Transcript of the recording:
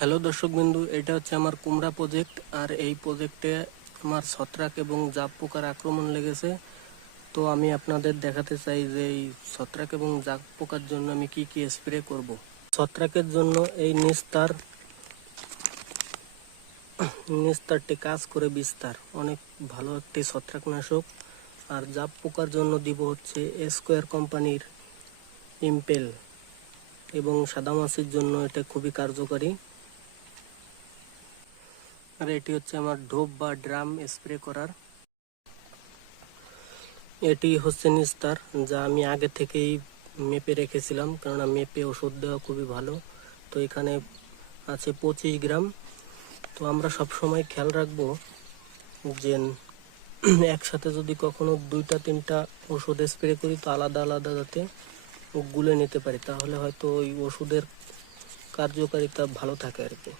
Hello দর্শকবিন্দু, এটা হচ্ছে আমার কুমড়া প্রজেক্ট। আর এই প্রজেক্টে আমার ছত্রাক এবং জাপ পোকার আক্রমণ লেগেছে। তো আমি আপনাদের দেখাতে চাই যে এই ছত্রাক এবং জাপ পোকার জন্য আমি কি কি স্প্রে করব। ছত্রাকের জন্য এই নিস্তারটি কাজ করে বিস্তার, অনেক ভালো একটি ছত্রাকনাশক। আর জাপ পোকার জন্য দিব হচ্ছে স্কোয়ার কোম্পানির ইম্পেল, এবং সাদামাছির জন্য এটা খুবই কার্যকারী। আর এটি হচ্ছে আমার ঢোপ বা ড্রাম স্প্রে করার। এটি হচ্ছে নিস্তার, যা আমি আগে থেকেই মেপে রেখেছিলাম, কেননা মেপে ওষুধ দেওয়া খুবই ভালো। তো এখানে আছে 25 গ্রাম। তো আমরা সব সময় খেয়াল রাখবো যে একসাথে যদি কখনো 2-3টা ওষুধ স্প্রে করি, তো আলাদা আলাদা যাতে গুলে নিতে পারি, তাহলে হয়তো ওই ওষুধের কার্যকারিতা ভালো থাকে আর কি।